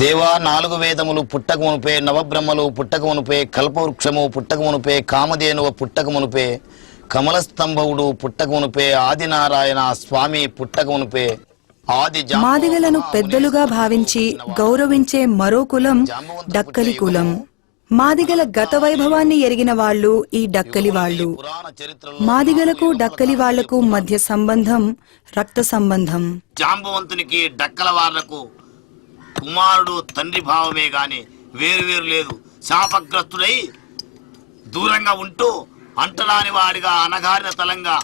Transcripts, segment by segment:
దేవా 4 వేదములు పుట్టకమునుపే, నవబ్రహ్మలు పుట్టకమునుపే, కల్పవృక్షము పుట్టకమునుపే, కామధేనువ పుట్టకమునుపే, కమలస్తంభవుడు పుట్టకమునుపే, ఆదినారాయణ స్వామి పుట్టకమునుపే, మాదిగలను పెద్దలుగా భావించి గౌరవించే మరో కులం డక్కలి కులం. మాదిగల గత వైభవాన్ని ఎరిగిన వాళ్ళు ఈ డక్కలి వాళ్ళు. మాదిగలకు డక్కలి వాళ్లకు మధ్య సంబంధం రక్త సంబంధం. జాంబవంతునికి డక్కల వాళ్లకు కుమారుడు తండ్రి భావమే గాని వేరు లేదు. శాపగ్రస్తుడై దూరంగా ఉంటూ అంటరాని వాడిగా అనగారిన తలంగా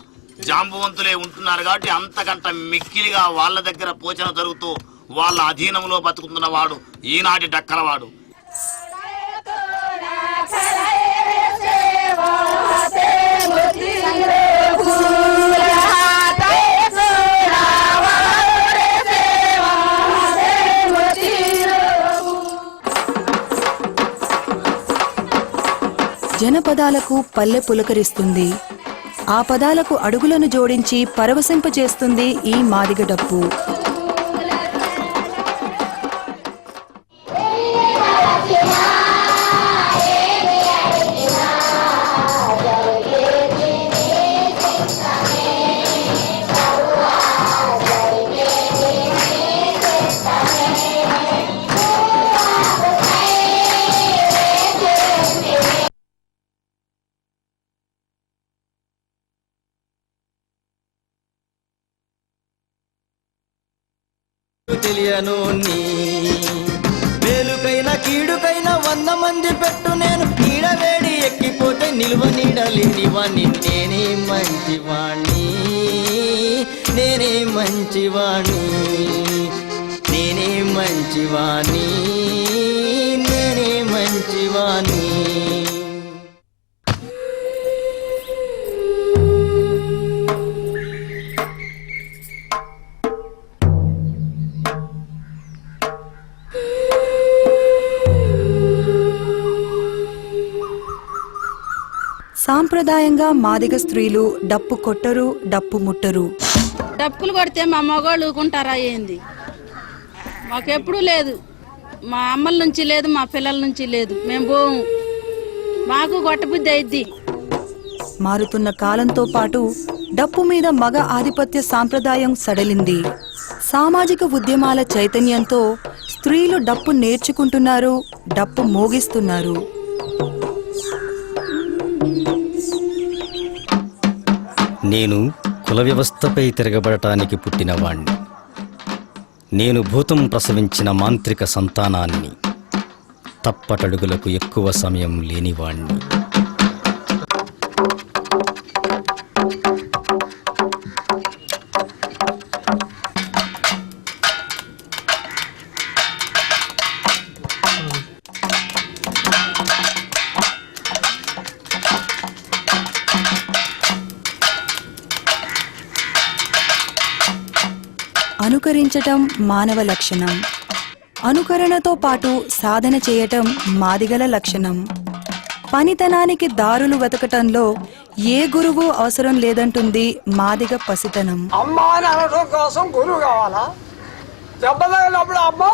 జాంబవంతులే ఉంటున్నారు. కాబట్టి అంతకంట మిక్కిలిగా వాళ్ళ దగ్గర పోచన జరుగుతూ వాళ్ళ అధీనంలో బతుకుతున్న వాడు ఈనాటి డక్కలవాడు. జనపదాలకు పల్లె పులకరిస్తుంది. ఆ పదాలకు అడుగులను జోడించి పరవశింపచేస్తుంది ఈ మాదిగ డప్పు. తెలియను నీ మేలుకైనా కీడుకైనా 100 మంది పెట్టు నేను నీడవేడి ఎక్కిపోతే నిలువ నీడలేని వాణ్ణి. నేనే మంచివాణ్ణి, నేనే మంచివాణ్ణి, నేనే మంచివాణ్ణి, నేనే మంచివాణ్ణి. సాంప్రదాయంగా మాదిగ స్త్రీలు డప్పు కొట్టరు, డప్పు ముట్టరు. డప్పులు కొడితే మా మగవాళ్ళు ఊకుంటారా ఏంది? మాకెప్పుడు లేదు, మా అమ్మల నుంచి లేదు, మా పిల్లల నుంచి లేదు. మేము పోము, మాకు కొట్టబుద్ధి అయిద్ది. మారుతున్న కాలంతో పాటు డప్పు మీద మగ ఆధిపత్య సాంప్రదాయం సడలింది. సామాజిక ఉద్యమాల చైతన్యంతో స్త్రీలు డప్పు నేర్చుకుంటున్నారు, డప్పు మోగిస్తున్నారు. నేను కుల వ్యవస్థపై తిరగబడటానికి పుట్టినవాణ్ణి. నేను భూతం ప్రసవించిన మాంత్రిక సంతానాన్ని. తప్పటడుగులకు ఎక్కువ సమయం లేనివాణ్ణి. అనుకరించటం మానవ లక్షణం. అనుకరణతో పాటు సాధన చేయటం మాదిగల లక్షణం. పనితనానికి దారులు వెతకటంలో ఏ గురువు అవసరం లేదంటుంది మాదిగ పసితనం. అమ్మా అని అనడం కోసం గురువు కావాలా? దెబ్బ తగిలినప్పుడు అమ్మా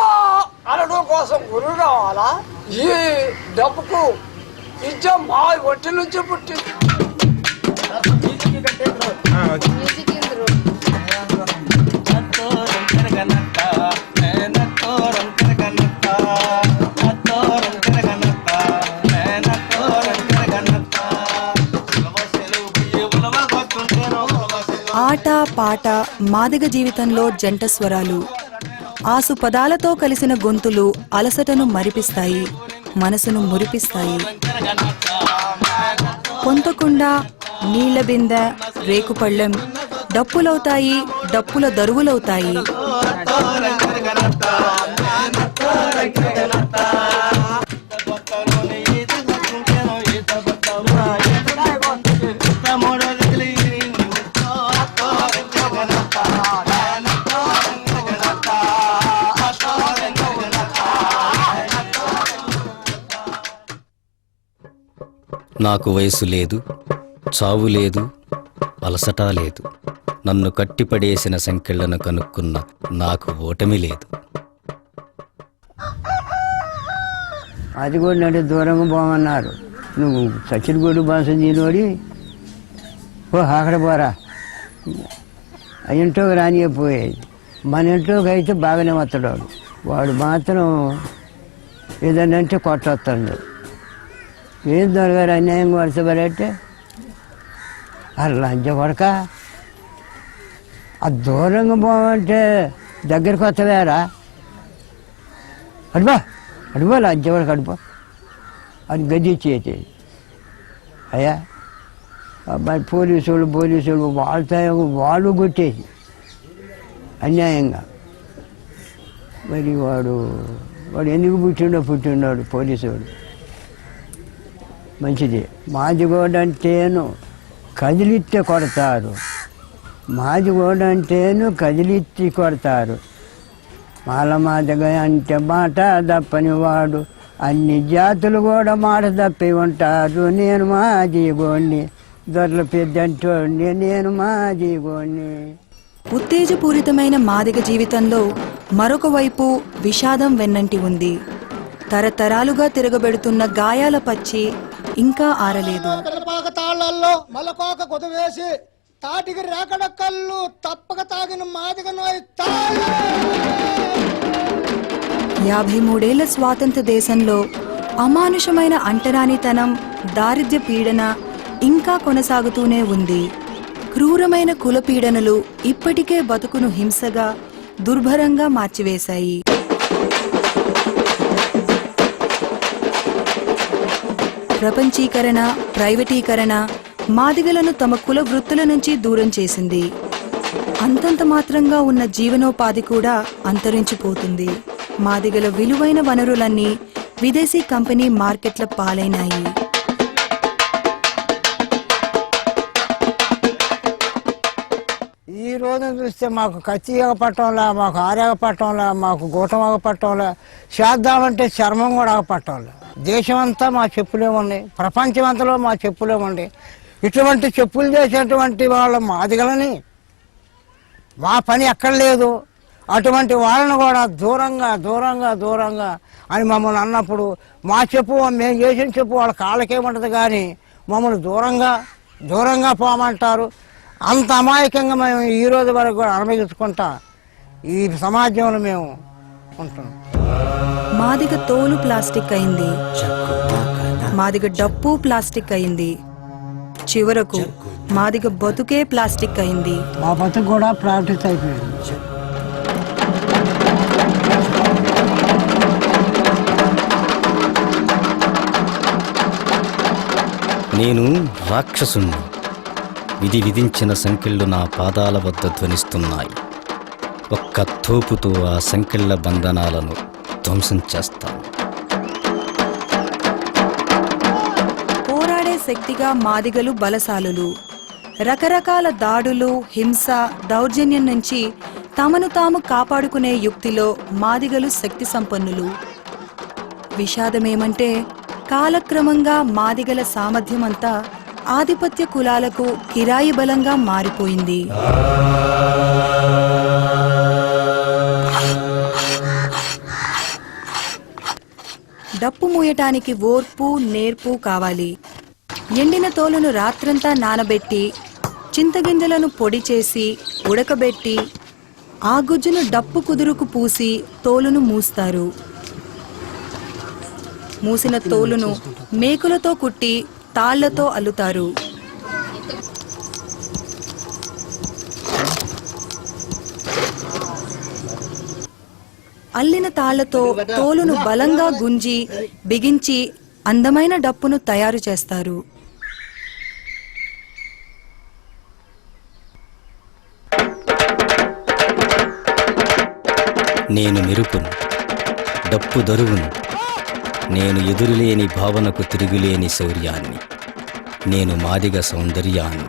అనడం కోసం గురువు కావాలా? ఈ డబ్బుకు విద్య మా ఒంటి నుంచి పుట్టింది. ఆట పాట మాదిగ జీవితంలో జంట స్వరాలు. ఆసు పదాలతో కలిసిన గొంతులు అలసటను మరిపిస్తాయి, మనసును మురిపిస్తాయి. కొంతకుండ, నీళ్ల బిందె, రేకుపళ్ళెం డప్పులవుతాయి, డప్పుల దరువులవుతాయి. నాకు వయసు లేదు, చావు లేదు, అలసట లేదు. నన్ను కట్టిపడేసిన సంకెళ్లను కనుక్కున్న నాకు ఓటమి లేదు. అది కూడా అంటే దూరంగా పోమన్నారు. నువ్వు సచిన్గూడు భాష నీలోడి ఓ అక్కడ పోరా, ఆ ఇంట్లోకి రానియపోయేది. మన ఇంట్లోకి అయితే బాగానే వస్తాడు వాడు మాత్రం ఏదన్నా అంటే కొట్టొస్తాడు. ఏం దొరగారు అన్యాయంగా వరుసపడంటే అలా లంచ కొడక ఆ దూరంగా పోమంటే దగ్గరికి వస్తవేరా, అడుబా లంచ కొడక అడుపో అది గదిచ్చేది. అయ్యా అబ్బాయి పోలీసు వాళ్ళు వాళ్ళు కొట్టేసి అన్యాయంగా. మరి వాడు ఎందుకు పుట్టిండాడు పోలీసు వాడు. మంచిది. మాదిగోడ అంటేను కదిలిత్తే కొడతారు, మాదిగోడ అంటేను కదిలిత్తి కొడతారు. మాదిగ అంటే మాట తప్పని వాడు, అన్ని జాతులు కూడా మాట తప్పి ఉంటారు. నేను మాదిగోడిని, దొరల పెద్దంటోడిని, నేను మాదిగోడిని. ఉత్తేజపూరితమైన మాదిగ జీవితంలో మరొక వైపు విషాదం వెన్నంటి ఉంది. తరతరాలుగా తిరగబెడుతున్న గాయాల పచ్చి ఇంకా ఆరలేదు. పాక తాళ్లల్లో మలకోక కొదవేసి తాటికి రేకడ కళ్ళు తప్పక తాగిన మాదిగ నోయి 53 ఏళ్ల స్వాతంత్ర దేశంలో అమానుషమైన అంటరానితనం, దారిద్ర్య పీడన ఇంకా కొనసాగుతూనే ఉంది. క్రూరమైన కులపీడనలు ఇప్పటికే బతుకును హింసగా, దుర్భరంగా మార్చివేశాయి. ప్రపంచీకరణ, ప్రైవేటీకరణ మాదిగలను తమ కుల వృత్తుల నుంచి దూరం చేసింది. అంతంత మాత్రంగా ఉన్న జీవనోపాధి కూడా అంతరించిపోతుంది. మాదిగల విలువైన వనరులన్నీ విదేశీ కంపెనీ మార్కెట్ల పాలైనాయి. ఈ రోజున చూస్తే మాకు కత్తిగా పట్టంలా, మాకు ఆరేగ పట్టంలా, మాకు గూటమగ పట్టంలా, చేద్దామంటే చర్మం కూడా పట్టంలా. దేశం అంతా మా చెప్పులే ఉన్నాయి, ప్రపంచం అంతలో మా చెప్పులే ఉన్నాయి. ఇటువంటి చెప్పులు చేసేటువంటి వాళ్ళ మాదిగలని మా పని ఎక్కడ లేదు. అటువంటి వాళ్ళని కూడా దూరంగా దూరంగా దూరంగా అని మమ్మల్ని అన్నప్పుడు మా చెప్పు మేము చేసిన చెప్పు వాళ్ళ కాళ్ళకేముంటుంది, కానీ మమ్మల్ని దూరంగా దూరంగా పోమంటారు. అంత అమాయకంగా మేము ఈ రోజు వరకు కూడా అనుభవించుకుంటా ఈ సమాజంలో మేము ఉంటున్నాం. మాదిగ తోలు ప్లాస్టిక్ అయింది, మాదిగ డప్పు ప్లాస్టిక్ అయింది, చివరకు మాదిగ బతుకే ప్లాస్టిక్ అయింది. మా బతుకు కూడా ప్లాస్టిక్ అయిపోయింది. నేను రాక్షసుణ్ణి. విధి విధించిన సంకెళ్ళు నా పాదాల వద్ద ధ్వనిస్తున్నాయి. ఒక్క తోపుతో ఆ సంకెళ్ళ బంధనాలను ధ్వంసం చేస్తాను. పోరాడే శక్తిగా మాదిగలు బలశాలులు. రకరకాల దాడులు, హింస, దౌర్జన్యం నుంచి తమను తాము కాపాడుకునే యుక్తిలో మాదిగలు శక్తి సంపన్నులు. విషాదమేమంటే కాలక్రమంగా మాదిగల సామర్థ్యమంతా ఆధిపత్య కులాలకు కిరాయి బలంగా మారిపోయింది. డప్పు మూయటానికి ఓర్పు, నేర్పు కావాలి. ఎండిన తోలును రాత్రంతా నానబెట్టి, చింతగింజలను పొడి చేసి ఉడకబెట్టి ఆ గుజ్జును డప్పు కుదురుకు పూసి తోలును మూస్తారు. మూసిన తోలును మేకులతో కుట్టి తాళ్లతో అల్లుతారు. అల్లిన తాళ్లతో తోలును బలంగా గుంజి బిగించి అందమైన డప్పును తయారు చేస్తారు. నేను మెరుపును, డప్పు దరువును. నేను ఎదురులేని భావనకు తిరుగులేని శౌర్యాన్ని. నేను మాదిగ సౌందర్యాన్ని.